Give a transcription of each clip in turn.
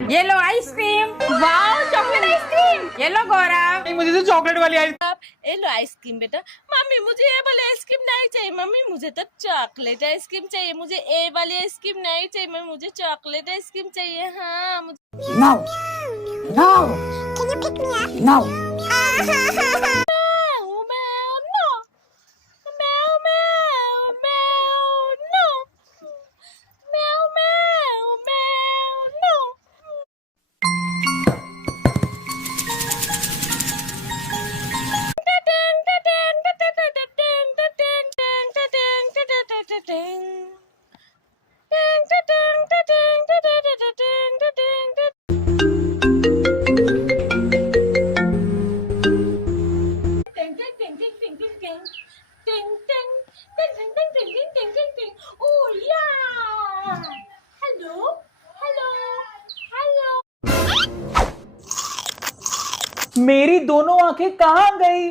ये लो आइसक्रीम। वाह, chocolate ice cream. ये लो गौरव। नहीं, मुझे तो चॉकलेट वाली आइसक्रीम। ये लो आइसक्रीम बेटा। मम्मी मुझे ये वाली आइसक्रीम नहीं चाहिए, मम्मी मुझे तो चॉकलेट आइसक्रीम चाहिए। मुझे ये वाली आइसक्रीम नहीं चाहिए, मम्मी मुझे चॉकलेट आइसक्रीम चाहिए। हाँ मुझे No. No. Can you pick me up? No. मेरी दोनों आंखें कहाँ गई?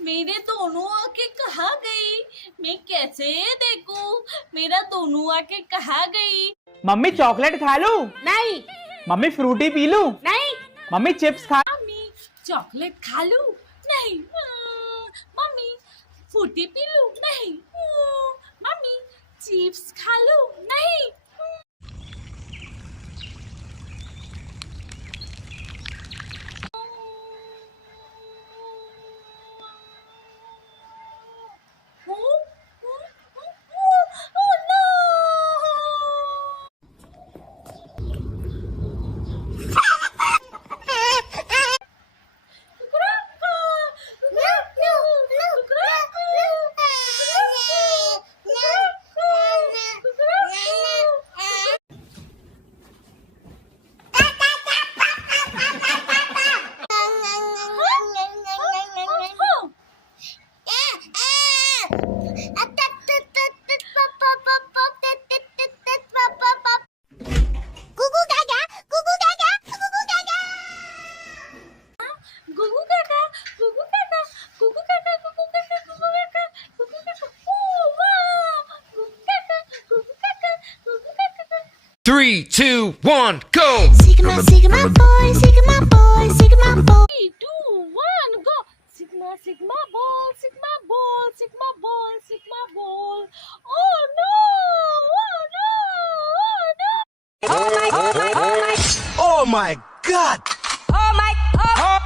मेरे दोनों आंखें कहाँ गई? मैं कैसे देखूं? मेरा दोनों आंखें कहाँ गई? मम्मी चॉकलेट खा लूं? नहीं मम्मी फ्रूटी पी लूं? नहीं मम्मी चिप्स खा? मम्मी चॉकलेट खा लूं? नहीं। मम्मी फ्रूटी पी लूं? नहीं। मम्मी चिप्स खा लूं? नहीं। Three, two, one, go! Sigma, Sigma boy, Sigma boy, Sigma boy. 3, 2, 1, go! Sigma, Sigma ball, Sigma ball, Sigma ball, Sigma ball. Oh no! Oh no! Oh no! Oh my god! Oh my god!